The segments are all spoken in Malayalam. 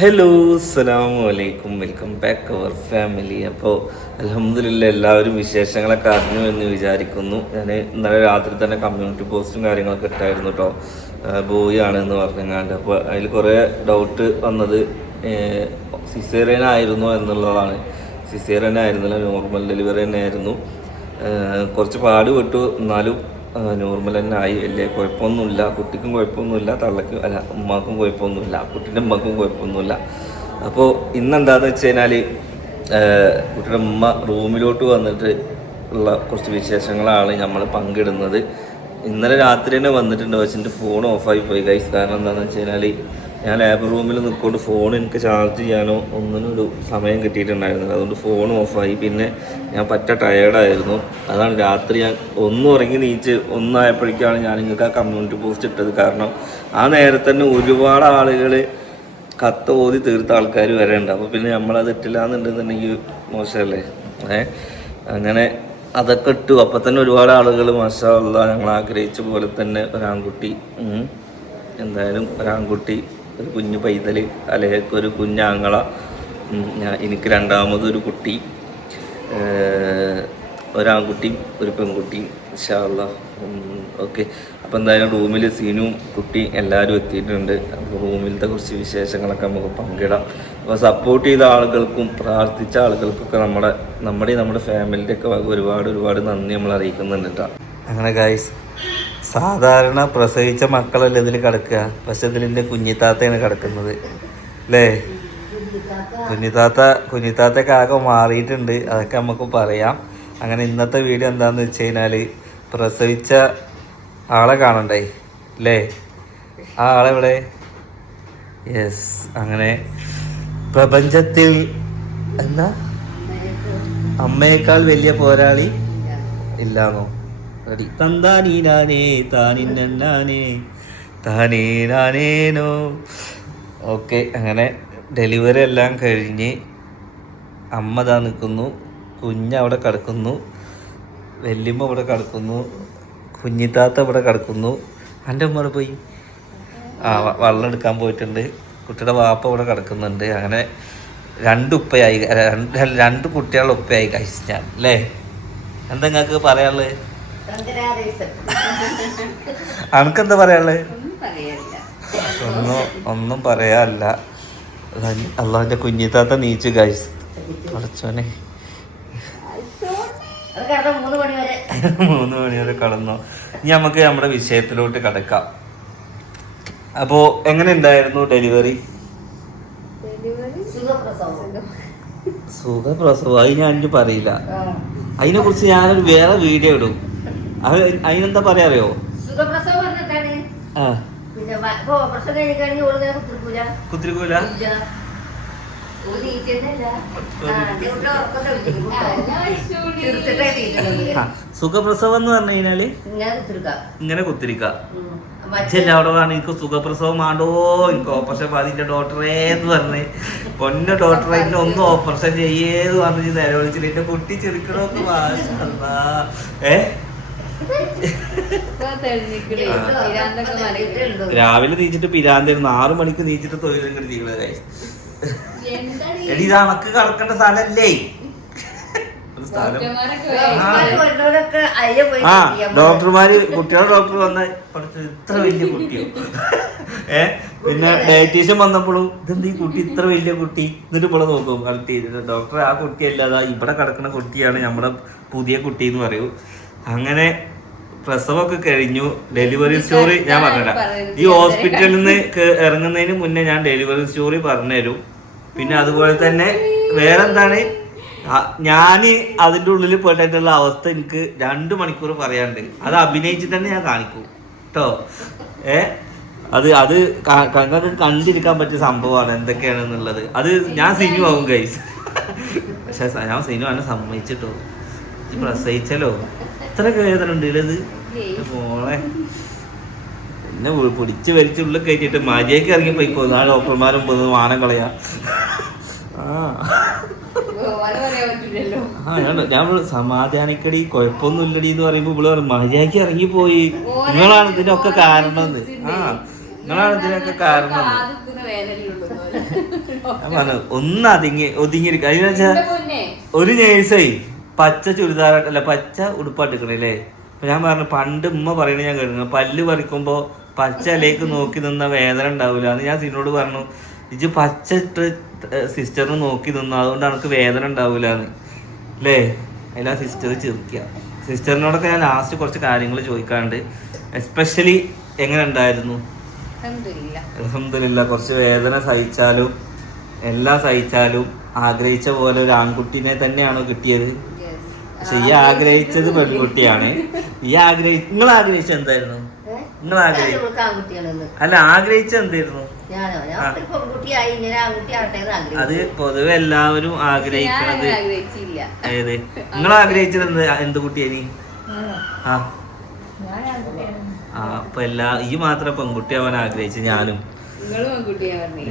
ഹലോ അസ്സലാമു അലൈക്കും വെൽക്കം ബാക്ക് അവർ ഫാമിലി അപ്പോൾ അലഹമ്മദില്ല എല്ലാവരും വിശേഷങ്ങളൊക്കെ അറിഞ്ഞു എന്ന് വിചാരിക്കുന്നു. ഞാൻ ഇന്നലെ രാത്രി തന്നെ കമ്മ്യൂണിറ്റി പോസ്റ്റും കാര്യങ്ങളൊക്കെ ഇട്ടായിരുന്നു കേട്ടോ ബോയ് ആണ് എന്ന് പറഞ്ഞങ്ങാണ്ട്. അപ്പോൾ അതിൽ കുറേ ഡൗട്ട് വന്നത് സിസേറിയൻ ആയിരുന്നു എന്നുള്ളതാണ്. സിസേറിയൻ ആയിരുന്നില്ല നോർമൽ ഡെലിവറി തന്നെ ആയിരുന്നു കുറച്ച് പാട് വിട്ടു എന്നാലും നോർമൽ തന്നെ ആയി. വലിയ കുഴപ്പമൊന്നുമില്ല. കുട്ടിക്കും കുഴപ്പമൊന്നുമില്ല. തള്ളക്ക് അല്ല ഉമ്മാക്കും കുഴപ്പമൊന്നുമില്ല. കുട്ടിന്റെ ഉമ്മക്കും കുഴപ്പമൊന്നുമില്ല. അപ്പോൾ ഇന്നെന്താന്ന് വെച്ച് കഴിഞ്ഞാൽ കുട്ടിയുടെ ഉമ്മ റൂമിലോട്ട് വന്നിട്ട് ഉള്ള കുറച്ച് വിശേഷങ്ങളാണ് നമ്മൾ പങ്കിടുന്നത്. ഇന്നലെ രാത്രി തന്നെ വന്നിട്ടുണ്ട്. പക്ഷെ എന്റെ ഫോൺ ഓഫായി പോയി. ഗൈസ് കാരണം എന്താണെന്ന് വെച്ച് കഴിഞ്ഞാൽ ഞാൻ ലാബ് റൂമിൽ നിൽക്കൊണ്ട് ഫോൺ എനിക്ക് ചാർജ് ചെയ്യാനോ ഒന്നിനും ഒരു സമയം കിട്ടിയിട്ടുണ്ടായിരുന്നില്ല. അതുകൊണ്ട് ഫോൺ ഓഫായി പിന്നെ ഞാൻ പറ്റ ടയേർഡായിരുന്നു അതാണ് രാത്രി ഞാൻ ഒന്നും ഉറങ്ങി നീച്ച് ഒന്നായപ്പോഴേക്കാണ് ഞാൻ നിങ്ങൾക്ക് ആ കമ്മ്യൂണിറ്റി പോസ്റ്റ് ഇട്ടത്. കാരണം ആ നേരത്തെ തന്നെ ഒരുപാട് ആളുകൾ കത്ത് ഓതി തീർത്ത ആൾക്കാർ വരേണ്ട അപ്പോൾ പിന്നെ നമ്മളത് ഇട്ടില്ല എന്നുണ്ടെന്നുണ്ടെങ്കിൽ മോശമല്ലേ? ഏ? അങ്ങനെ അതൊക്കെ ഇട്ടു. അപ്പം തന്നെ ഒരുപാട് ആളുകൾ മാഷാ അല്ലാ ഞങ്ങൾ ആഗ്രഹിച്ച പോലെ തന്നെ ഒരാൺകുട്ടി എന്തായാലും ഒരാൺകുട്ടി ഒരു കുഞ്ഞു പൈതൽ അല്ലെങ്കിൽ ഒരു കുഞ്ഞാങ്ങള എനിക്ക് രണ്ടാമതൊരു കുട്ടി ഒരാൺകുട്ടിയും ഒരു പെൺകുട്ടിയും ഇഷാള്ള ഓക്കെ. അപ്പോൾ എന്തായാലും റൂമിൽ സീനും കുട്ടി എല്ലാവരും എത്തിയിട്ടുണ്ട്. അപ്പോൾ റൂമിലത്തെ കുറച്ച് വിശേഷങ്ങളൊക്കെ നമുക്ക് പങ്കിടാം. അപ്പോൾ സപ്പോർട്ട് ചെയ്ത ആളുകൾക്കും പ്രാർത്ഥിച്ച ആളുകൾക്കൊക്കെ നമ്മുടെ നമ്മുടെ നമ്മുടെ ഫാമിലിന്റെ ഒക്കെ ഒരുപാട് ഒരുപാട് നന്ദി നമ്മൾ അറിയിക്കുന്നുണ്ട് കേട്ടോ. അങ്ങനെ ഗായ്സ് സാധാരണ പ്രസവിച്ച മക്കളല്ലേ ഇതിൽ കിടക്കുക? പക്ഷെ ഇതിലെ കുഞ്ഞിത്താത്തയാണ് കിടക്കുന്നത്. അല്ലേ കുഞ്ഞിത്താത്ത കുഞ്ഞിത്താത്തൊക്കെ ആകെ മാറിയിട്ടുണ്ട്. അതൊക്കെ നമുക്ക് പറയാം. അങ്ങനെ ഇന്നത്തെ വീഡിയോ എന്താണെന്ന് വെച്ച് കഴിഞ്ഞാൽ പ്രസവിച്ച ആളെ കാണണ്ടേ? അല്ലേ ആ ആളെവിടെ? യെസ്. അങ്ങനെ പ്രപഞ്ചത്തിൽ എന്താ? അമ്മയേക്കാൾ വലിയ പോരാളി ഇല്ലാന്നോ? താനിന്നാനേ താനേനാനേനോ ഓക്കെ അങ്ങനെ ഡെലിവറി എല്ലാം കഴിഞ്ഞ് അമ്മ താ നിൽക്കുന്നു. കുഞ്ഞ് അവിടെ കിടക്കുന്നു. വല്യമ്മ ഇവിടെ കിടക്കുന്നു. കുഞ്ഞിത്താത്ത ഇവിടെ കിടക്കുന്നു. എന്റെ ഉമ്മ അവിടെ പോയി? ആ വെള്ളം എടുക്കാൻ പോയിട്ടുണ്ട്. കുട്ടിയുടെ വാപ്പ ഇവിടെ കിടക്കുന്നുണ്ട്. അങ്ങനെ രണ്ട് ഉപ്പയായി. രണ്ട് കുട്ടികളുടെ ഉപ്പയായി കഴിച്ചാൽ അല്ലേ? എന്താ നിങ്ങൾക്ക് പറയാനുള്ളത്? അനക്കെന്താ പറയാനുള്ളത് ഒന്നും ഒന്നും പറയാല്ല അള്ളാഹിന്റെ കുഞ്ഞിത്താത്ത നീച്ചു ഗൈസ് കിടന്ന മൂന്ന് മണി വരെ. മൂന്ന് മണി വരെ കടന്നു. ഇനി നമുക്ക് നമ്മുടെ വിഷയത്തിലോട്ട് കടക്കാം. അപ്പോ എങ്ങനെ ഉണ്ടായിരുന്നു ഡെലിവറി? സുഖപ്രസവം. അത് ഞാൻ പറയില്ല. അതിനെ കുറിച്ച് ഞാനൊരു വേറെ വീഡിയോ ഇടും. അത് അതിനെന്താ പറയാറിയോ? കുത്തിരിക്കൂല. സുഖപ്രസവം എന്ന് പറഞ്ഞു കഴിഞ്ഞാൽ ഇങ്ങനെ കുത്തിരിക്കാം. അവിടെ പറഞ്ഞു എനിക്ക് സുഖപ്രസവം ആണ്ടോ എനിക്ക് ഓപ്പറേഷൻ ബാധിച്ച ഡോക്ടറേ എന്ന് പറഞ്ഞ്. പൊന്ന ഡോക്ടറെ എന്നെ ഒന്നും ഓപ്പറേഷൻ ചെയ്യേന്ന് പറഞ്ഞ് നേരെ വിളിച്ചിട്ട് എന്റെ കുട്ടി ചെറുക്കണോന്ന് മാഷല്ലാ. രാവിലെ നീച്ചിട്ട് പിരാന്തിരുന്നു ആറു മണിക്ക് നീച്ചിട്ട് തൊഴിലും കിട്ടി ചെയ്യണത് എടി ഇത് അണക്ക് കടക്കേണ്ട സ്ഥലല്ലേ? ആ. ഡോക്ടർമാര് കുട്ടികളുടെ ഡോക്ടർ വന്ന പഠിച്ചത് ഇത്ര വലിയ കുട്ടിയോ? ഏ പിന്നെ ഡയറ്റീഷ്യൻ വന്നപ്പോഴും ഇതെന്ത് ഈ കുട്ടി ഇത്ര വലിയ കുട്ടി? എന്നിട്ട് ഇവിടെ നോക്കും കളക്ട് ചെയ്തിട്ട്. ഡോക്ടർ ആ കുട്ടിയല്ലാതെ ഇവിടെ കിടക്കുന്ന കുട്ടിയാണ് നമ്മുടെ പുതിയ കുട്ടി എന്ന് പറയൂ. അങ്ങനെ പ്രസവമൊക്കെ കഴിഞ്ഞു. ഡെലിവറി സ്റ്റോറി ഞാൻ പറഞ്ഞുതരാം. ഈ ഹോസ്പിറ്റലിൽ നിന്ന് ഇറങ്ങുന്നതിന് മുന്നേ ഞാൻ ഡെലിവറി സ്റ്റോറി പറഞ്ഞുതരും. പിന്നെ അതുപോലെ തന്നെ വേറെന്താണ്? ഞാൻ അതിന്റെ ഉള്ളിൽ പെട്ടിട്ടുള്ള അവസ്ഥ എനിക്ക് രണ്ട് മണിക്കൂർ പറയാണ്ട് അത് അഭിനയിച്ചിട്ട് തന്നെ ഞാൻ കാണിക്കും. കേട്ടോ ഏ? അത് അത് കണ്ടിരിക്കാൻ പറ്റിയ സംഭവമാണ് എന്തൊക്കെയാണെന്നുള്ളത്. അത് ഞാൻ സിനിമ ആവും കൈസ് പക്ഷെ ഞാൻ സിനിമ സമ്മതിച്ചിട്ടോ പ്രസവിച്ചല്ലോ. ഇത്ര വേദന ഉണ്ട് ഇത്? മോളെ. എന്നെ പൊടിച്ച് വലിച്ച് ഉള്ളിൽ കയറ്റിയിട്ട് മര്യാദയ്ക്ക് ഇറങ്ങി പോയിക്കോ. നാളെ ഡോക്ടർമാരും പോകുന്നത് വാനം കളയാ. ആ. ഞാൻ സമാധാനിക്കടി കൊഴപ്പൊന്നും ഇല്ലടി എന്ന് പറയുമ്പോ ഇവിടെ മര്യാദയ്ക്ക് ഇറങ്ങിപ്പോയി നിങ്ങളാണ് ഇതിനൊക്കെ കാരണം എന്ന് ആ നിങ്ങളാണ് ഇതിനൊക്കെ കാരണം ഒന്ന് ഒതുങ്ങി ഒതുങ്ങിയിരിക്കുക അതിനുവെച്ചാ പൊന്നെ. ഒരു നേഴ്സേ പച്ച ചുരിദാർ അല്ല പച്ച ഉടുപ്പാട്ടിക്കണല്ലേ അപ്പൊ ഞാൻ പറഞ്ഞു പണ്ട് ഉമ്മ പറയണ ഞാൻ കേട്ടു പല്ല് പറിക്കുമ്പോ പച്ച അലേക്ക് നോക്കി നിന്ന വേദന ഉണ്ടാവില്ല എന്ന് ഞാൻ സിനോട് പറഞ്ഞു. ഇജ് പച്ച ഇട്ട് സിസ്റ്ററിന് നോക്കി നിന്നു അതുകൊണ്ട് എനിക്ക് വേദന ഉണ്ടാവില്ല എന്ന്. അല്ലേ? അതിലാ സിസ്റ്റർ ചിരിക്കുക സിസ്റ്ററിനോടൊക്കെ ഞാൻ ലാസ്റ്റ് കുറച്ച് കാര്യങ്ങൾ ചോദിക്കാണ്ട് എസ്പെഷ്യലി എങ്ങനെ ഉണ്ടായിരുന്നു. അലഹമില്ല കുറച്ച് വേദന സഹിച്ചാലും എല്ലാം സഹിച്ചാലും ആഗ്രഹിച്ച പോലെ ഒരു ആൺകുട്ടീനെ തന്നെയാണോ കിട്ടിയത്. പക്ഷെ ഈ ആഗ്രഹിച്ചത് പെൺകുട്ടിയാണ്. ഈ ആഗ്രഹി നിങ്ങൾ ആഗ്രഹിച്ച എന്തായിരുന്നു? നിങ്ങൾ ആഗ്രഹിച്ചു അല്ല ആഗ്രഹിച്ച എന്തായിരുന്നു? അത് പൊതുവെ എല്ലാവരും ആഗ്രഹിക്കുന്നത് ഏത്? നിങ്ങൾ ആഗ്രഹിച്ചത് എന്ത്? എന്ത് കുട്ടിയായി ആ. ആ അപ്പൊ എല്ലാ ഈ മാത്രം പെൺകുട്ടിയാവാൻ ആഗ്രഹിച്ചു ഞാനും.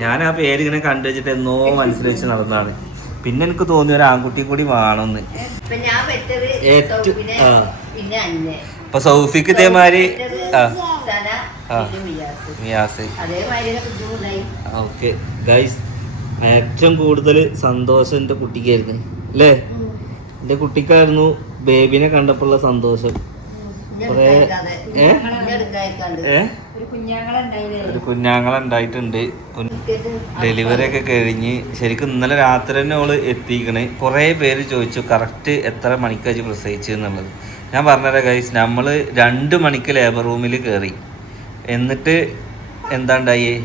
ഞാൻ ആ പേര് ഇങ്ങനെ കണ്ടു വെച്ചിട്ട് എന്നോ മനസ്സിൽ വെച്ച് നടന്നതാണ്. പിന്നെ എനിക്ക് തോന്നി ഒരു ആൺകുട്ടി കൂടി വേണമെന്ന് ഇപ്പൊ സൗഫിക്ക് ഇതേമാതിരി ഓക്കെ. ഗൈസ് ഏറ്റവും കൂടുതൽ സന്തോഷം എന്റെ കുട്ടിക്കായിരുന്നു. അല്ലേ? എന്റെ കുട്ടിക്കായിരുന്നു ബേബിനെ കണ്ടപ്പോഴുള്ള സന്തോഷം. കുറേ ഏ? ഏ? ഒരു കുഞ്ഞാങ്ങളുണ്ടായിട്ടുണ്ട് ഡെലിവറി ഒക്കെ കഴിഞ്ഞ് ശരിക്കും ഇന്നലെ രാത്രി തന്നെ ഓൾ എത്തിക്കണ്. കുറേ പേര് ചോദിച്ചു കറക്റ്റ് എത്ര മണിക്കാച്ച് പ്രസവിച്ചു എന്നുള്ളത്? ഞാൻ പറഞ്ഞുതരാം ഗൈസ് നമ്മൾ രണ്ട് മണിക്ക് ലേബർ റൂമിൽ കയറി എന്നിട്ട് എന്താ ഉണ്ടായേ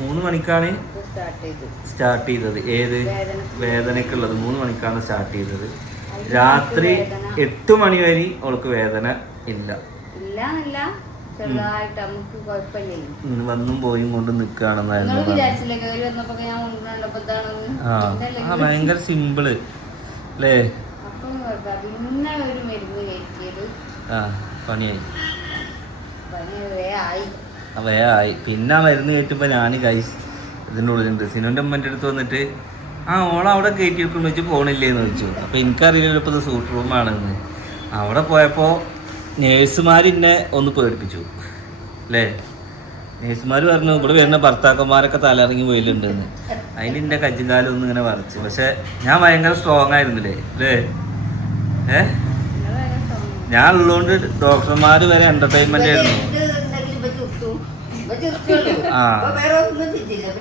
മൂന്ന് മണിക്കാണ് സ്റ്റാർട്ട് ചെയ്തു. സ്റ്റാർട്ട് ചെയ്തത്. ഏത്? വേദന. വേദനക്കുള്ളത്. മൂന്ന് മണിക്കാണ് സ്റ്റാർട്ട് ചെയ്തത്. രാത്രി എട്ട് മണി വരെ അവൾക്ക് വേദന ഇല്ല. ചെറുതായിട്ട് നമുക്ക് കുഴപ്പമില്ല. വന്നും പോയും കൊണ്ട് നിൽക്കുകയാണെന്നായിരുന്നു ഭയങ്കര സിമ്പിൾ. അല്ലേ? അപ്പൊ പിന്നെ ഒരു മരുന്ന് കയറ്റിയത്. ആ പണിയായി വേ ആയി. പിന്നെ മരുന്ന് കയറ്റുമ്പോൾ ഞാൻ കൈസ് ഇതിന്റെ ഉള്ളിലുണ്ട്. സിനുവിന്റെ അമ്മന്റെ അടുത്ത് വന്നിട്ട് ആ ഓള അവിടെ കയറ്റി വെക്കുമ്പോൾ വെച്ച് പോണില്ലേന്ന് ചോദിച്ചു. അപ്പൊ എനിക്കറിയില്ലല്ലോ ഇപ്പോൾ ഇത് സൂട്ട് റൂമാണെന്ന് അവിടെ പോയപ്പോൾ നേഴ്സുമാർ എന്നെ ഒന്ന് പേടിപ്പിച്ചു. അല്ലേ നേഴ്സുമാർ പറഞ്ഞു ഇവിടെ വരുന്ന ഭർത്താക്കന്മാരൊക്കെ തലയിറങ്ങി പോയില്ലുണ്ടെന്ന്. അതിന് എന്റെ കജ്ജുകാലം ഒന്ന് ഇങ്ങനെ വരച്ചു പക്ഷെ ഞാൻ ഭയങ്കര സ്ട്രോങ് ആയിരുന്നില്ലേ? അല്ലേ ഏ? ഞാൻ ഉള്ളതുകൊണ്ട് ഡോക്ടർമാർ വരെ എന്റർടൈൻമെന്റ് ആയിരുന്നു. ആ.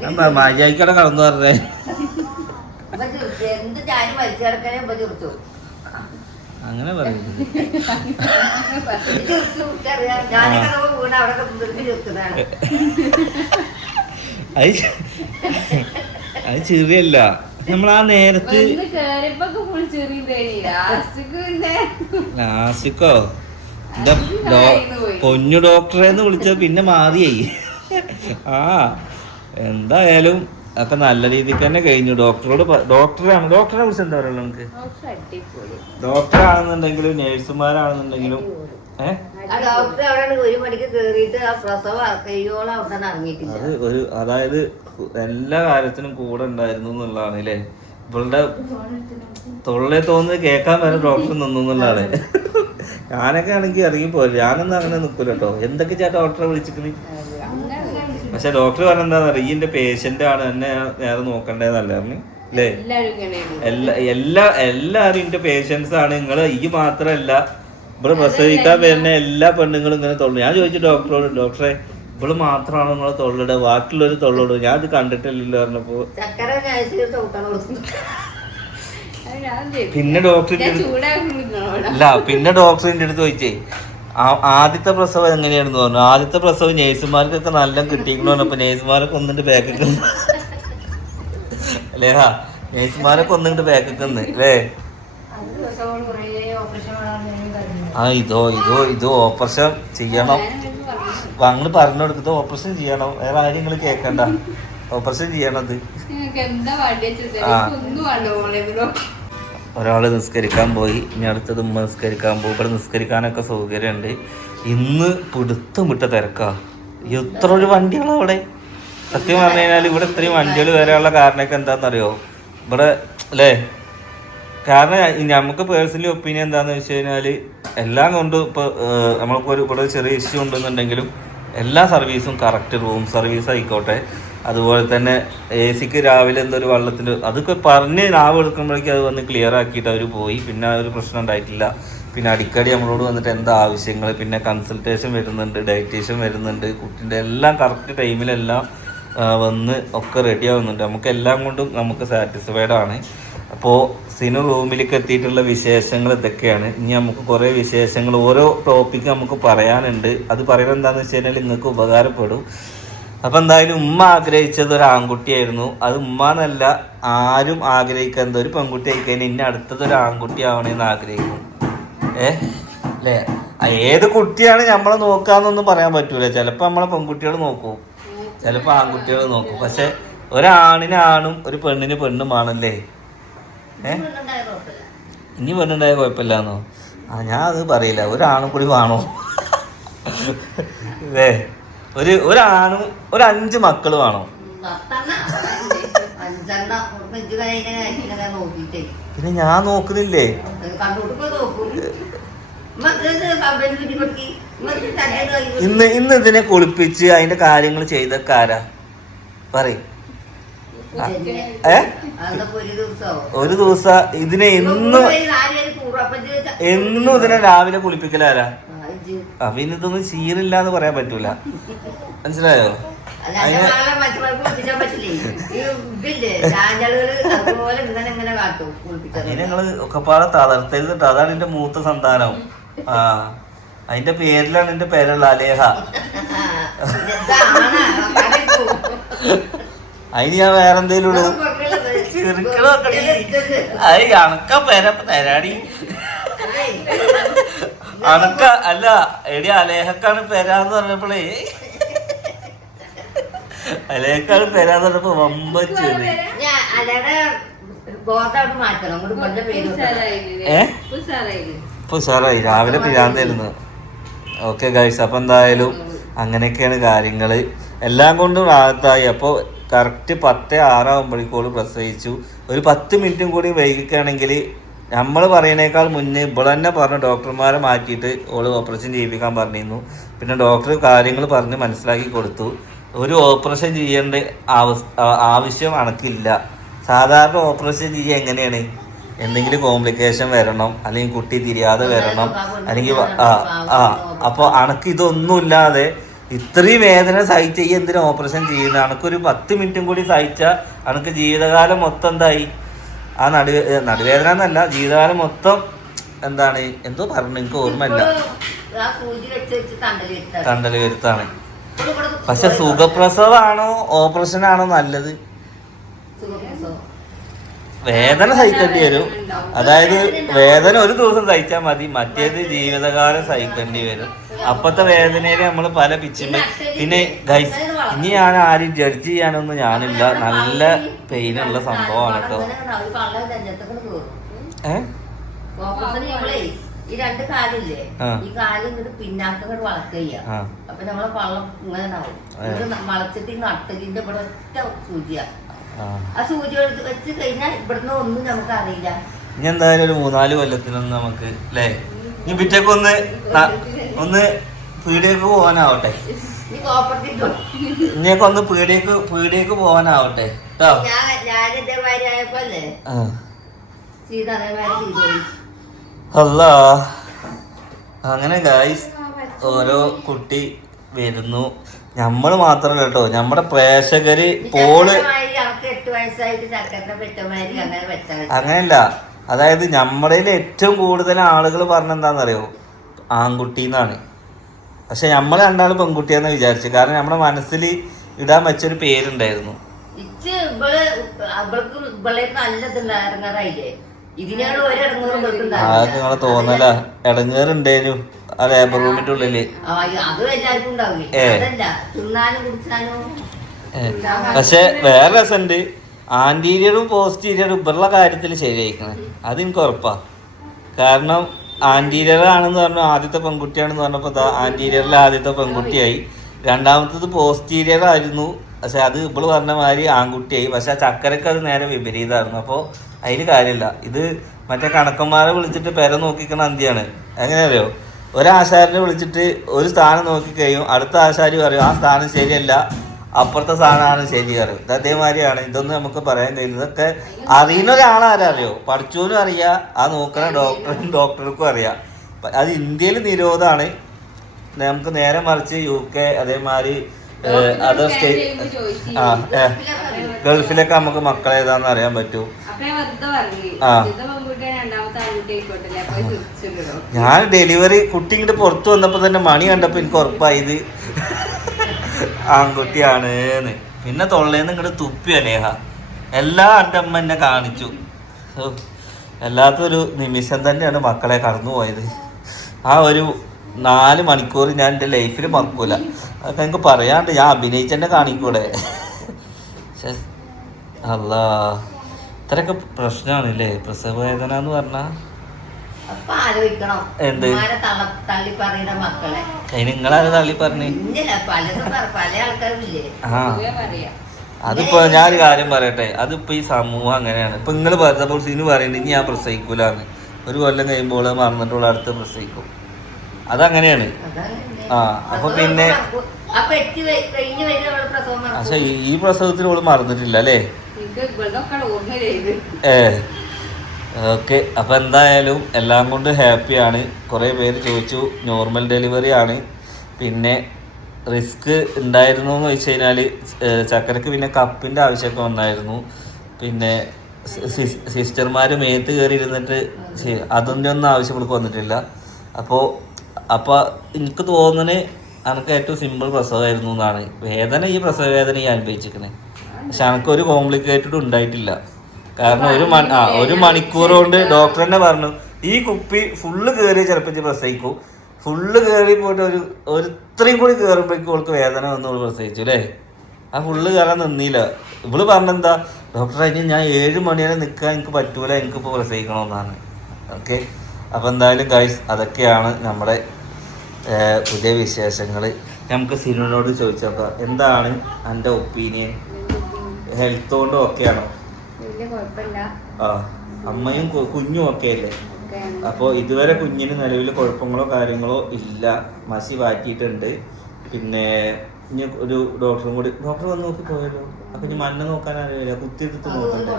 എന്താ പ- കടന്നു പറഞ്ഞേ. എന്ത് കിടക്കാനേ നിർത്തി പറയുന്നത്. അത് ചെറിയല്ല. നമ്മൾ ആ നേരത്ത് ലാസ്റ്റിക്കോ. പൊന്നു ഡോക്ടറെ എന്ന് വിളിച്ച പിന്നെ മാറിയായി. ആ എന്തായാലും ഒക്കെ നല്ല രീതിക്ക് തന്നെ കഴിഞ്ഞു. ഡോക്ടറോട് ഡോക്ടറാണ്. ഡോക്ടറെ കുറിച്ച് എന്താ പറയുക നമുക്ക്? ഡോക്ടർ ആണെന്നുണ്ടെങ്കിലും ഡോക്ടറാണെന്നുണ്ടെങ്കിലും നേഴ്സുമാരാണെന്നുണ്ടെങ്കിലും ആ ഡോക്ടർ അവിടെ ഒരു മണിക്ക് കേറിയിട്ട് ആ പ്രസവം കഴിയോളം അവിടെ നിന്ന് അത് ഒരു അതായത് എല്ലാ കാര്യത്തിനും കൂടെ ഉണ്ടായിരുന്നു എന്നുള്ളതാണ് അല്ലേ? ഇവളുടെ തൊള്ളേ തോന്നി കേൾക്കാൻ വരെ ഡോക്ടർ നിന്നു എന്നുള്ളതാണ്. ഞാനൊക്കെ ആണെങ്കിൽ ഇറങ്ങിപ്പോയി ഞാനൊന്നും അങ്ങനെ നിൽക്കില്ല കേട്ടോ. എന്തൊക്കെ ചേട്ടാ ഡോക്ടറെ വിളിച്ചിട്ട് പക്ഷെ ഡോക്ടർ പറഞ്ഞ പറഞ്ഞെന്താന്ന് ഈ എന്റെ പേഷ്യന്റ് ആണ് എന്നെ നേരെ നോക്കണ്ടേന്നല്ല പറഞ്ഞു. അല്ലേ എല്ലാ എല്ലാ എല്ലാരും ഇന്റെ പേഷ്യൻസ് ആണ്. നിങ്ങൾ ഈ മാത്രല്ല. ഇവിടെ പ്രസവിക്കാൻ വരുന്ന എല്ലാ പെണ്ണുങ്ങളും ഇങ്ങനെ തൊള്ളു. ഞാൻ ചോദിച്ചു ഡോക്ടറോട് ഡോക്ടറെ ഇവൾ മാത്രമാണോ നിങ്ങളെ തൊള്ളിട? ബാക്കിയുള്ളവര് തൊള്ളിടും? ഞാൻ അത് കണ്ടിട്ടില്ലല്ലോ പറഞ്ഞപ്പോ. പിന്നെ ഡോക്ടറിന്റെ അല്ല പിന്നെ ഡോക്ടറിന്റെ അടുത്ത് ചോദിച്ചേ. ആദ്യത്തെ പ്രസവം എങ്ങനെയാണെന്ന് പറഞ്ഞു. ആദ്യത്തെ പ്രസവം നേഴ്സുമാർക്കൊക്കെ നല്ല കിട്ടിയിരിക്കണോ പറഞ്ഞപ്പോ നേഴ്സുമാരൊക്കെ ഒന്നിട്ട് ബാക്കൊക്കെ അല്ലേ ആ നേഴ്സുമാരൊക്കെ ഒന്നിട്ട് ബാക്കൊക്കെ ഒന്ന് അല്ലേ? ആ ഇതോ ഇതോ ഇതോ ഓപ്പറേഷൻ ചെയ്യണം. അങ്ങോട്ട് പറഞ്ഞു കൊടുക്കുന്നത് ഓപ്പറേഷൻ ചെയ്യണം. വേറെ ആരും നിങ്ങൾ കേൾക്കണ്ട ഓപ്പറേഷൻ ചെയ്യണത്. ആ. ഒരാൾ നിസ്കരിക്കാൻ പോയി ഇനി അടുത്തത് ഉമ്മ നിസ്കരിക്കാൻ പോകും. ഇവിടെ നിസ്കരിക്കാനൊക്കെ സൗകര്യമുണ്ട്. ഇന്ന് പിടുത്തം വിട്ട തിരക്കാ. എത്ര ഒരു വണ്ടികളാണ് അവിടെ. സത്യം പറഞ്ഞു കഴിഞ്ഞാൽ ഇവിടെ ഇത്രയും വണ്ടികൾ വരാനുള്ള കാരണമൊക്കെ എന്താണെന്നറിയോ? ഇവിടെ അല്ലേ കാരണം നമുക്ക് പേഴ്സണലി ഒപ്പീനിയൻ എന്താണെന്ന് വെച്ച് കഴിഞ്ഞാൽ എല്ലാം കൊണ്ട് ഇപ്പോൾ നമ്മൾക്ക് ഒരു ഇവിടെ ചെറിയ ഇഷ്യൂ ഉണ്ടെന്നുണ്ടെങ്കിലും എല്ലാ സർവീസും കറക്റ്റ് റൂം സർവീസ് ആയിക്കോട്ടെ. അതുപോലെ തന്നെ എ സിക്ക് രാവിലെ എന്തോ ഒരു വെള്ളത്തിന്റെ അതൊക്കെ പറഞ്ഞ് നാവ് എടുക്കുമ്പോഴേക്കും അത് വന്ന് ക്ലിയർ ആക്കിയിട്ട് അവർ പോയി. പിന്നെ ഒരു പ്രശ്നം ഉണ്ടായിട്ടില്ല. പിന്നെ അടിക്കടി നമ്മളോട് വന്നിട്ട് എന്താ ആവശ്യങ്ങൾ പിന്നെ കൺസൾട്ടേഷൻ വരുന്നുണ്ട് ഡയറ്റീഷ്യൻ വരുന്നുണ്ട്. കുട്ടിന്റെ എല്ലാം കറക്റ്റ് ടൈമിലെല്ലാം വന്ന് ഒക്കെ റെഡി ആവുന്നുണ്ട്. നമുക്ക് എല്ലാം കൊണ്ടും നമുക്ക് സാറ്റിസ്ഫൈഡ് ആണ്. അപ്പോൾ സിനു റൂമിലേക്ക് എത്തിയിട്ടുള്ള വിശേഷങ്ങൾ ഇതൊക്കെയാണ്. ഇനി നമുക്ക് കുറേ വിശേഷങ്ങൾ ഓരോ ടോപ്പിക്ക് നമുക്ക് പറയാനുണ്ട്. അത് പറയുന്നത് എന്താണെന്ന് വെച്ച് കഴിഞ്ഞാൽ നിങ്ങൾക്ക് ഉപകാരപ്പെടും. അപ്പം എന്തായാലും ഉമ്മ ആഗ്രഹിച്ചത് ഒരു ആൺകുട്ടിയായിരുന്നു. അത് ഉമ്മ എന്നല്ല ആരും ആഗ്രഹിക്കുന്നത് ഒരു പെൺകുട്ടി ആയിക്കഴിഞ്ഞാൽ ഇനി അടുത്തത് ഒരു ആൺകുട്ടി ആവണമെന്ന് ആഗ്രഹിക്കും ഏ? അല്ലേ? ഏത് കുട്ടിയാണ് നമ്മളെ നോക്കാന്നൊന്നും പറയാൻ പറ്റൂല. ചിലപ്പോൾ നമ്മളെ പെൺകുട്ടികൾ നോക്കൂ. ചിലപ്പോൾ ആൺകുട്ടികൾ നോക്കും. പക്ഷെ ഒരാണിന് ആണും ഒരു പെണ്ണിന് പെണ്ണും ആണല്ലേ? ഏ? ഇനി പെണ്ണുണ്ടായ കുഴപ്പമില്ലാന്നോ? ആ ഞാൻ അത് പറയില്ല. ഒരാണും കൂടി വേണോ? അല്ലേ? ഒരു ഒരാണും ഒരു അഞ്ച് മക്കൾ വേണം. പിന്നെ ഞാൻ നോക്കുന്നില്ലേ? ഇന്ന് ഇന്ന് ഇതിനെ കുളിപ്പിച്ച് അതിന്റെ കാര്യങ്ങൾ ചെയ്തൊക്കെ ആരാ? പറയും. ഏ? ഒരു ദിവസം ഇതിനെ എന്നും എന്നും ഇതിനെ രാവിലെ കുളിപ്പിക്കലാരാ? ഇനി ഇതൊന്നും ശീലില്ല എന്ന് പറയാൻ പറ്റൂല. മനസ്സിലായോ? അതിനെ ഞങ്ങൾ ഒക്കെപ്പാടെ തളർത്തരുത് ട്ടോ. അതാണ് എന്റെ മൂത്ത സന്താനം. ആ അതിന്റെ പേരിലാണ് എന്റെ പേരുള്ള അലേഹ. അതിന് ഞാൻ വേറെന്തേലും ഇടും? ചെറുക്കളൊക്കെ അത് അണക്ക പേരപ്പ തരാടി. അണക്ക അല്ല എടി അലേഹക്കാണ് പെരാന്ന് പറഞ്ഞപ്പോഴേ അലേഹക്കാണ് പെരാന്ന് പറഞ്ഞപ്പോ വമ്പ ചെറി ഉഷാറായി രാവിലെ പിരാന്തായിരുന്നു. ഓക്കെ ഗൈസ് അപ്പം എന്തായാലും അങ്ങനെയൊക്കെയാണ് കാര്യങ്ങൾ എല്ലാം കൊണ്ടും റാഹത്തായി അപ്പോൾ കറക്റ്റ് പത്ത് ആറാകുമ്പോഴേക്കോൾ പ്രസവിച്ചു. ഒരു പത്ത് മിനിറ്റും കൂടി വൈകിക്കുകയാണെങ്കിൽ നമ്മൾ പറയുന്നേക്കാൾ മുന്നേ ഇവിടെ തന്നെ പറഞ്ഞു ഡോക്ടർമാരെ മാറ്റിയിട്ട് ഓൾ ഓപ്പറേഷൻ ചെയ്യിപ്പിക്കാൻ പറഞ്ഞിരുന്നു. പിന്നെ ഡോക്ടർ കാര്യങ്ങൾ പറഞ്ഞ് മനസ്സിലാക്കി കൊടുത്തു. ഒരു ഓപ്പറേഷൻ ചെയ്യേണ്ട ആവശ്യം അണക്കില്ല സാധാരണ ഓപ്പറേഷൻ ചെയ്യുക എങ്ങനെയാണ്? എന്തെങ്കിലും കോംപ്ലിക്കേഷൻ വരണം അല്ലെങ്കിൽ കുട്ടി തിരിയാതെ വരണം അല്ലെങ്കിൽ ആ അപ്പോൾ അണക്ക് ഇതൊന്നുമില്ലാതെ ഇത്രയും വേദന സഹിച്ച ഈ എന്തിനാ ഓപ്പറേഷൻ ചെയ്യുന്നത്? അണക്കൊരു പത്ത് മിനിറ്റും കൂടി സഹിച്ചാൽ അണക്ക് ജീവിതകാലം മൊത്തം എന്തായി? ആ നടു നടുവേദന എന്നല്ല ജീവിതകാലം മൊത്തം എന്താണ് എന്തോ പറഞ്ഞു എനിക്ക് ഓർമ്മയില്ല. തണ്ടൽ വരുത്താണ്. പക്ഷെ സുഖപ്രസവാണോ ഓപ്പറേഷൻ ആണോ നല്ലത്. വേദന സഹിക്കേണ്ടി വരും. അതായത് വേദന ഒരു ദിവസം സഹിച്ചാൽ മതി മറ്റേത് ജീവിതകാലം സഹിക്കേണ്ടി വരും. അപ്പത്തെ വേദനയിൽ നമ്മൾ പല പിച്ചും പിന്നെ ഗൈസ് ഇനി ഞാൻ ആരും ജഡ്ജ് ചെയ്യാനൊന്നും ഞാനില്ല. നല്ല പെയിനുള്ള സംഭവമാണ് കേട്ടോ. ഈ രണ്ട് കാലില്ലേ? ഈ കാൽ ഇങ്ങോട്ട് പിന്നാക്കം ഇങ്ങോട്ട് വളക്കുക ആ. അപ്പൊ നമ്മളെ പള്ളം ഇങ്ങനെ ഉണ്ടാവും. ഇത് വളച്ചിട്ട് ഈ നട്ടലിന്റെ ഇവിടെ ഒറ്റ സൂചിയാ. ആ. ആ സൂചി എടുത്ത് വെച്ച് കഴിഞ്ഞാൽ ഇവിടുന്ന് ഒന്നും നമുക്ക് അറിയില്ല ഇനി എന്തായാലും ഒരു മൂന്നാൽ കൊല്ലത്തിനൊന്നും നമുക്ക് അല്ലേ ഇനി പിറ്റേക്ക് ഒന്ന് ഒന്ന് പീടിയേക്ക് പോകാനാവട്ടെ. ഇനിയൊക്കെ ഒന്ന് പീടിയേക്ക് പീടിയേക്ക് പോകാനാവട്ടെ. കേട്ടോ അല്ല അങ്ങനെ ഗായ്സ് ഓരോ കുട്ടി വരുന്നു. നമ്മൾ മാത്രല്ല കേട്ടോ നമ്മുടെ പ്രേക്ഷകര് പോൾ അങ്ങനെയല്ല. അതായത് നമ്മളിൽ ഏറ്റവും കൂടുതൽ ആളുകൾ പറഞ്ഞെന്താണെന്നറിയോ ആൺകുട്ടി എന്നാണ് പക്ഷെ നമ്മൾ രണ്ടാൾ പെൺകുട്ടിയാന്ന് വിചാരിച്ചു. കാരണം നമ്മുടെ മനസ്സിൽ ഇടാൻ വെച്ചൊരു പേരുണ്ടായിരുന്നു. അതൊക്കെ നിങ്ങളെ തോന്നല. ഇടങ്ങേറുണ്ടേനു ആ ലേബർ റൂമിന്റെ ഉള്ളിൽ. അതും ഏ. പക്ഷെ വേറെ രസമുണ്ട് ആന്റീരിയറും പോസ്റ്റീരിയറും ഇവരുടെ കാര്യത്തിൽ ശരിയായിരിക്കണം അതെനിക്ക് ഉറപ്പാണ് ഉറപ്പാ. കാരണം ആന്റീരിയർ ആണെന്ന് പറഞ്ഞു ആദ്യത്തെ പെൺകുട്ടിയാണെന്ന് പറഞ്ഞപ്പോൾ ദാ ആന്റീരിയറിലെ ആദ്യത്തെ പെൺകുട്ടിയായി. രണ്ടാമത്തത് പോസ്റ്റീരിയർ ആയിരുന്നു. പക്ഷെ അത് ഇവൾ പറഞ്ഞ മാതിരി ആൺകുട്ടിയായി. പക്ഷെ ആ ചക്കരക്ക് അത് നേരെ വിപരീതമായിരുന്നു അപ്പോൾ അതിന് കാര്യമില്ല. ഇത് മറ്റേ കണക്കന്മാരെ വിളിച്ചിട്ട് പെര നോക്കിക്കണ അന്തിയാണ്. എങ്ങനെയറിയോ? ഒരാശാരിനെ വിളിച്ചിട്ട് ഒരു സ്ഥാനം നോക്കി കഴിയും അടുത്ത ആശാരി പറയും ആ സ്ഥാനം ശരിയല്ല. അപ്പുറത്തെ സാധനമാണ് ശരി അറിയും ഇത് അതേമാതിരിയാണ്. ഇതൊന്നും നമുക്ക് പറയാൻ കഴിയില്ല. ഇതൊക്കെ അറിയുന്ന ഒരാളാരറിയോ? പഠിച്ചോനും അറിയാം. ആ നോക്കണ ഡോക്ടറും ഡോക്ടർക്കും അറിയാം. അത് ഇന്ത്യയിൽ നിരോധമാണ്. നമുക്ക് നേരെ മറിച്ച് യു കെ അതേമാതിരി അതർ സ്റ്റേറ്റ് ആ ഗൾഫിലൊക്കെ നമുക്ക് മക്കളെ ഏതാന്ന് അറിയാൻ പറ്റും. ആ. ഞാൻ ഡെലിവറി കുട്ടി ഇങ്ങോട്ട് പുറത്ത് വന്നപ്പോൾ തന്നെ മണി കണ്ടപ്പോൾ എനിക്ക് ഉറപ്പായി ഇത്. ആൺകുട്ടിയാണ് പിന്നെ തൊള്ളേന്ന് ഇങ്ങോട്ട് തുപ്പി അനേഹ. എല്ലാ എന്റെ അമ്മ എന്നെ കാണിച്ചു. വല്ലാത്തൊരു നിമിഷം തന്നെയാണ് മക്കളെ കടന്നു പോയത് ആ ഒരു നാല് മണിക്കൂർ ഞാൻ എന്റെ ലൈഫിൽ മറക്കൂല. അതൊക്കെ എനിക്ക് പറയാണ്ട് ഞാൻ അഭിനയിച്ചെന്നെ കാണിക്കൂടെ. അല്ല ഇത്രയൊക്കെ പ്രശ്നമാണല്ലേ പ്രസവ വേദന എന്ന് പറഞ്ഞാൽ എന്ത്? തള്ളി പറയുന്ന മക്കളെ. അതിന് നിങ്ങളാരും തള്ളി പറഞ്ഞു? ഇന്നില്ല പലതും പല ആൾക്കാരും ഇല്ലേ ആ അതിപ്പോ ഞാനൊരു കാര്യം പറയട്ടെ. അതിപ്പോ ഈ സമൂഹം അങ്ങനെയാണ്. ഇപ്പൊ നിങ്ങൾ പറഞ്ഞപ്പോൾ സിനു പറയുന്നത് ഇനി ഞാൻ പ്രസവിക്കൂലാന്ന്. ഒരു കൊല്ലം കഴിയുമ്പോൾ മറന്നിട്ടുള്ള അടുത്ത് പ്രസവിക്കും. അതങ്ങനെയാണ്. ആ, അപ്പൊ പിന്നെ- പക്ഷെ. ഈ- പ്രസവത്തിന് പ്രസവത്തിൽ ഓൾ മറന്നിട്ടില്ല അല്ലേ? ഏഹ് ഏ. ഓക്കെ അപ്പം എന്തായാലും എല്ലാം കൊണ്ട് ഹാപ്പിയാണ് കുറേ പേര് ചോദിച്ചു നോർമൽ ഡെലിവറി ആണ്. പിന്നെ റിസ്ക് ഉണ്ടായിരുന്നു എന്ന് വെച്ച് കഴിഞ്ഞാൽ ചക്കരക്ക് പിന്നെ കപ്പിന്റെ ആവശ്യമൊക്കെ വന്നായിരുന്നു. പിന്നെ സിസ്റ്റർമാർ മേത്ത് കയറി ഇരുന്നിട്ട് അതിന്റെ ഒന്നും ആവശ്യം നമുക്ക് വന്നിട്ടില്ല. അപ്പോൾ അപ്പോൾ എനിക്ക് തോന്നുന്നത് എനിക്ക് ഏറ്റവും സിമ്പിൾ പ്രസവമായിരുന്നു എന്നാണ്. വേദന ഈ പ്രസവ വേദന ഈ അനുഭവിച്ചിരിക്കണേ പക്ഷെ എനിക്കൊരു കോംപ്ലിക്കേറ്റഡ് ഉണ്ടായിട്ടില്ല. കാരണം ഒരു മണി ആ ഒരു മണിക്കൂർ കൊണ്ട് ഡോക്ടർ തന്നെ പറഞ്ഞു ഈ കുപ്പി ഫുള്ള് കയറി ചിലപ്പോൾ പ്രസവിക്കും. ഫുള്ള് കയറി പോയിട്ട് ഒരു ഒരു ഇത്രയും കൂടി കയറുമ്പോഴേക്കും അവൾക്ക് വേദന വന്നു അവൾ പ്രസവിച്ചു അല്ലേ? ആ ഫുള്ള് കയറാൻ നിന്നില്ല. ഇവൾ പറഞ്ഞെന്താ ഡോക്ടർ ആയിട്ട് ഞാൻ ഏഴ് മണി വരെ നിൽക്കാൻ എനിക്ക് പറ്റൂല എനിക്കിപ്പോൾ പ്രസവിക്കണമെന്നാണ് ഓക്കെ? അപ്പോൾ എന്തായാലും ഗൈസ് അതൊക്കെയാണ് നമ്മുടെ പുതിയ വിശേഷങ്ങൾ നമുക്ക് സിനുവിനോട് ചോദിച്ചപ്പോൾ എന്താണ് എന്റെ ഒപ്പീനിയൻ ഹെൽത്ത് കൊണ്ട് ഓക്കെയാണോ അമ്മയും കുഞ്ഞും ഒക്കെ അല്ലേ അപ്പോ ഇതുവരെ കുഞ്ഞിന് നിലവിൽ കുഴപ്പങ്ങളോ കാര്യങ്ങളോ ഇല്ല. മസി മാറ്റിയിട്ടുണ്ട് പിന്നെ ഇനി ഒരു ഡോക്ടറും കൂടി ഡോക്ടർ വന്ന് നോക്കി പോയല്ലോ അപ്പൊ ഇനി മണ്ണ് നോക്കാൻ അറിയില്ല കുത്തിയെടുത്ത് നോക്കണ്ടേ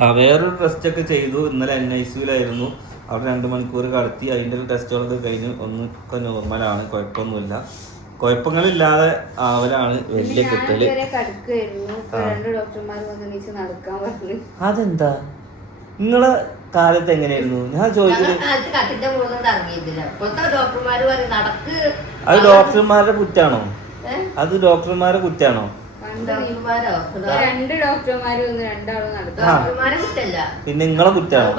ആ വേറൊരു ടെസ്റ്റ് ഒക്കെ ചെയ്തു. ഇന്നലെ എൻ ഐ സിയിലായിരുന്നു അവിടെ രണ്ട് മണിക്കൂർ കടത്തി. അതിന്റെ ടെസ്റ്റുകളൊക്കെ കഴിഞ്ഞ് ഒന്നൊക്കെ നോർമലാണ് കുഴപ്പമൊന്നുമില്ല. കുഴപ്പങ്ങളില്ലാതെ ആവലാണ് വലിയ കിട്ടൽ. അതെന്താ? നിങ്ങളെ കാലത്ത് എങ്ങനെയായിരുന്നു? ഞാൻ ചോദിച്ചത് അത് ഡോക്ടർമാരുടെ കുറ്റാണോ? അത് ഡോക്ടർമാരുടെ കുറ്റാണോ? രണ്ട് ഡോക്ടർമാര്? ഒന്ന് രണ്ടാളും പിന്നെ നിങ്ങളെ കുറ്റാണോ?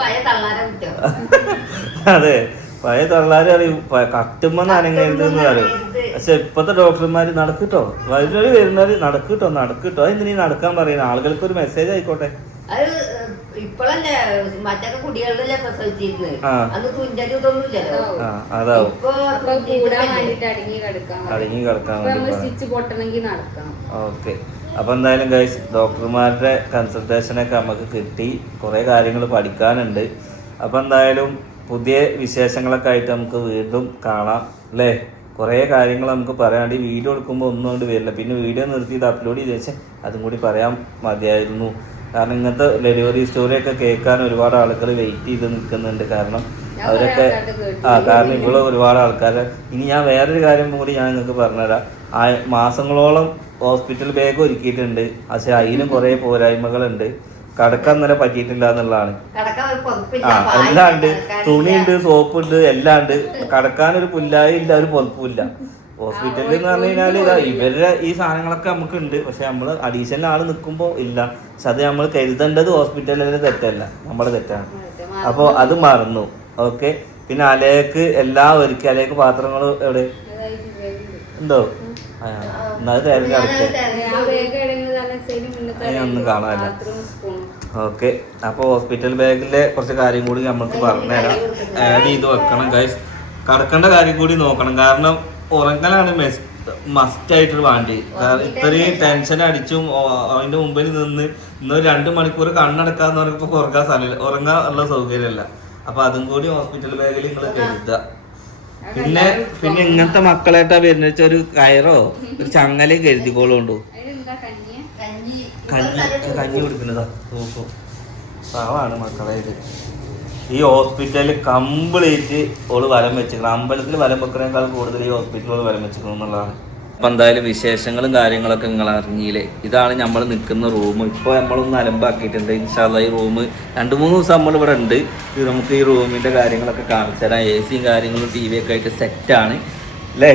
അതെ. പഴയ തള്ളാര് അറിയും കത്തുമ്പോ കട്ടുമെന്ന് അനങ്ങരുത് എന്ന് പറയും. പക്ഷെ ഇപ്പത്തെ ഡോക്ടർമാര് നടക്കിട്ടോ? വരുന്നവര് വരുന്നവര് നടക്കിട്ടോ? നടക്കിട്ടോ? എന്തിനീ നടക്കാൻ പറയുന്നത് ആളുകൾക്ക് ഒരു മെസ്സേജ് ആയിക്കോട്ടെ. അത് ഇപ്പോഴല്ലേ മറ്റൊക്കെ കുടികളിലല്ലേ പ്രസവിച്ചിരുന്നത് അന്ന് തുഞ്ചലും ഇതൊന്നും ഇല്ലല്ലോ ആ അതാവും. ഇപ്പൊ അപ്പൊ അടങ്ങി കിടക്കാൻ സ്റ്റിച്ച് പൊട്ടണമെങ്കിൽ നടക്കണം. ഓക്കെ. അപ്പോൾ എന്തായാലും ഗൈസ് ഡോക്ടർമാരുടെ കൺസൾട്ടേഷനൊക്കെ നമുക്ക് കിട്ടി. കുറേ കാര്യങ്ങൾ പഠിക്കാനുണ്ട്. അപ്പോൾ എന്തായാലും പുതിയ വിശേഷങ്ങളൊക്കെ ആയിട്ട് നമുക്ക് വീണ്ടും കാണാം അല്ലേ? കുറേ കാര്യങ്ങൾ നമുക്ക് പറയാണ്ട് ഈ വീഡിയോ എടുക്കുമ്പോൾ ഒന്നും കൊണ്ട് വരില്ല. പിന്നെ വീഡിയോ നിർത്തി ഇത് അപ്ലോഡ് ചെയ്ത് വെച്ചാൽ അതും കൂടി പറയാൻ മതിയായിരുന്നു. കാരണം ഇങ്ങനത്തെ ഡെലിവറി സ്റ്റോറിയൊക്കെ കേൾക്കാൻ ഒരുപാട് ആളുകൾ വെയിറ്റ് ചെയ്ത് നിൽക്കുന്നുണ്ട്. കാരണം അവരൊക്കെ. ആ കാരണം ഇവിടെ ഒരുപാട് ആൾക്കാർ ഇനി ഞാൻ വേറൊരു കാര്യം കൂടി ഞാൻ നിങ്ങൾക്ക് പറഞ്ഞുതരാം. ആ മാസങ്ങളോളം ഹോസ്പിറ്റൽ ബാഗ് ഒരുക്കിയിട്ടുണ്ട്. പക്ഷെ അതിനും കുറേ പോരായ്മകളുണ്ട്. കടക്കാൻ നേരെ പറ്റിയിട്ടില്ല എന്നുള്ളതാണ്. ആ എല്ലാണ്ട് എല്ലാം ഉണ്ട് സോപ്പ് തുണിയുണ്ട് സോപ്പുണ്ട് എല്ലാം ഉണ്ട് കടക്കാൻ ഒരു പുല്ലായി ഇല്ല ഒരു പൊതുപ്പില്ല ഹോസ്പിറ്റലിൽ എന്ന് പറഞ്ഞു കഴിഞ്ഞാൽ ഇതാ ഇവരുടെ ഈ സാധനങ്ങളൊക്കെ നമുക്ക് ഉണ്ട് പക്ഷെ നമ്മൾ അഡീഷണൽ ആൾ നിൽക്കുമ്പോൾ ഇല്ല. പക്ഷെ അത് നമ്മൾ കരുതേണ്ടത് ഹോസ്പിറ്റലിലെ തെറ്റല്ല. നമ്മുടെ തെറ്റാണ്. അപ്പോൾ അത് മറന്നു. ഓക്കെ. പിന്നെ അലേക്ക് എല്ലാ ഒരുക്കി അലേക്ക് പാത്രങ്ങൾ എവിടെ? ഉണ്ടോ? എന്നാൽ മുന്നത്തെ അതിനൊന്നും കാണാനില്ല. ഓക്കെ. അപ്പോൾ ഹോസ്പിറ്റൽ ബാഗിലെ കുറച്ച് കാര്യം കൂടി നമുക്ക് പറഞ്ഞുതരാം ആഡ് ചെയ്ത് വെക്കണം ഗൈസ് കടക്കേണ്ട കാര്യം കൂടി നോക്കണം. കാരണം ഉറങ്ങലാണ് മെസ് മസ്റ്റ് ആയിട്ടൊരു വാണ്ടി. ഇത്രയും ടെൻഷൻ അടിച്ചും അതിന്റെ മുമ്പിൽ നിന്ന് ഇന്നൊരു രണ്ട് മണിക്കൂർ കണ്ണടക്കാന്ന് പറയുമ്പോൾ ഉറങ്ങാൻ സ്ഥലമില്ല ഉറങ്ങാൻ ഉള്ള സൗകര്യമല്ല. അപ്പൊ അതും കൂടി ഹോസ്പിറ്റൽ ബാഗിൽ നിങ്ങൾ കരുതുക പിന്നെ പിന്നെ ഇങ്ങനത്തെ മക്കളായിട്ടാ വരുന്ന ഒരു കയറോ ഒരു ചങ്ങലയും കരുതിക്കോളുണ്ടോ കഞ്ഞി കഞ്ഞി കൊടുക്കുന്നതാ. നോക്കൂ. പാവാണ് മക്കളെ ഇത്. ഈ ഹോസ്പിറ്റലിൽ കംപ്ലീറ്റ് ഓൾ വരം വെച്ചിരിക്കണം. അമ്പലത്തിൽ വരം വെക്കുന്നതിനേക്കാൾ കൂടുതൽ ഈ ഹോസ്പിറ്റലിൽ വരം വെച്ചിരിക്കണം എന്നുള്ളതാണ്. അപ്പം എന്തായാലും വിശേഷങ്ങളും കാര്യങ്ങളൊക്കെ നിങ്ങൾ അറിഞ്ഞില്ലേ? ഇതാണ് നമ്മൾ നിൽക്കുന്ന റൂം. ഇപ്പോൾ നമ്മളൊന്ന് അലമ്പാക്കിയിട്ടുണ്ട് ഇൻഷാല്ല ഈ റൂം രണ്ട് മൂന്ന് ദിവസം നമ്മൾ ഇവിടെ ഉണ്ട്. നമുക്ക് ഈ റൂമിന്റെ കാര്യങ്ങളൊക്കെ കാണിച്ചു തരാം. എ സിയും കാര്യങ്ങളും ടി വി ഒക്കെ ആയിട്ട് സെറ്റാണ് അല്ലേ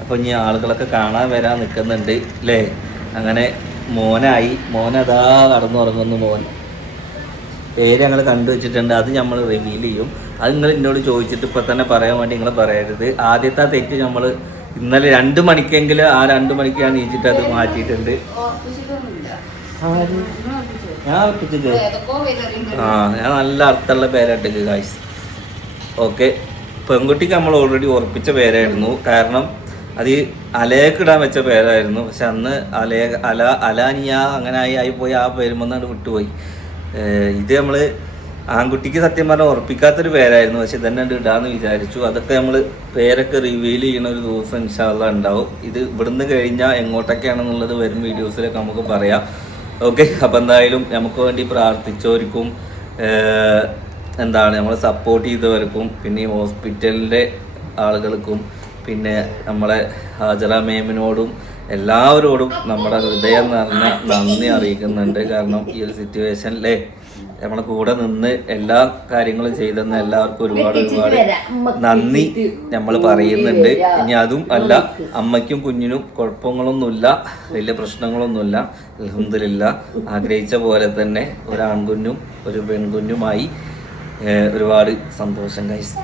അപ്പോൾ ഇനി ആളുകളൊക്കെ കാണാൻ വരാൻ നിൽക്കുന്നുണ്ട്. അല്ലേ അങ്ങനെ മോനായി. മോനതാ കടന്നുറങ്ങുന്നു മോൻ. പേര് ഞങ്ങൾ കണ്ടു വെച്ചിട്ടുണ്ട്. അത് നമ്മൾ റിവീൽ ചെയ്യും. അത് നിങ്ങൾ എന്നോട് ചോദിച്ചിട്ട് ഇപ്പം തന്നെ പറയാൻ വേണ്ടി നിങ്ങൾ പറയരുത്. ആദ്യത്തെ ആ തെറ്റ് നമ്മൾ ഇന്നലെ രണ്ട് മണിക്കെങ്കിലും ആ രണ്ട് മണിക്ക് ഞാൻ നീച്ചിട്ട് അത് മാറ്റിയിട്ടുണ്ട്? ഞാൻ ആ ഞാൻ നല്ല അർത്ഥമുള്ള പേരായിട്ട് കായ്സ് ഓക്കെ പെൺകുട്ടിക്ക് നമ്മൾ ഓൾറെഡി ഉറപ്പിച്ച പേരായിരുന്നു. കാരണം അത് ഈ അലയൊക്കെ വെച്ച പേരായിരുന്നു. പക്ഷെ അന്ന് അലയ അല അലാനിയ അങ്ങനെ ആയി ആയിപ്പോയി പോയി ആ പേരുമെന്നാണ് വിട്ടുപോയി. ഇത് നമ്മൾ ആൺകുട്ടിക്ക് സത്യം പറഞ്ഞാൽ ഉറപ്പിക്കാത്തൊരു പേരായിരുന്നു. പക്ഷെ ഇതന്നെ ഇടാന്ന് വിചാരിച്ചു. അതൊക്കെ നമ്മൾ പേരൊക്കെ റിവീൽ ചെയ്യുന്ന ഒരു ദിവസം ഇൻഷാല്ല ഉണ്ടാവും ഇത് ഇവിടുന്ന് കഴിഞ്ഞാൽ എങ്ങോട്ടൊക്കെയാണെന്നുള്ളത് വരും വീഡിയോസിലൊക്കെ നമുക്ക് പറയാം. ഓക്കെ അപ്പം എന്തായാലും നമുക്ക് വേണ്ടി പ്രാർത്ഥിച്ചവർക്കും എന്താണ് നമ്മളെ സപ്പോർട്ട് ചെയ്തവർക്കും പിന്നെ ഹോസ്പിറ്റലിന്റെ ആളുകൾക്കും പിന്നെ നമ്മളെ ഹാജറ മേമിനോടും എല്ലാവരോടും നമ്മുടെ ഹൃദയം നിറഞ്ഞ നന്ദി അറിയിക്കുന്നുണ്ട്. കാരണം ഈ ഒരു സിറ്റുവേഷനിലെ നമ്മളെ കൂടെ നിന്ന് എല്ലാ കാര്യങ്ങളും ചെയ്തെന്ന് എല്ലാവർക്കും ഒരുപാട് ഒരുപാട് നന്ദി നമ്മൾ പറയുന്നുണ്ട്. ഇനി അതും അല്ല അമ്മയ്ക്കും കുഞ്ഞിനും കുഴപ്പങ്ങളൊന്നുമില്ല വലിയ പ്രശ്നങ്ങളൊന്നുമില്ല. അലഹമില്ല ആഗ്രഹിച്ച പോലെ തന്നെ ഒരു ആൺകുഞ്ഞും ഒരു പെൺകുഞ്ഞുമായി ഒരുപാട് സന്തോഷം. കഴിച്ചു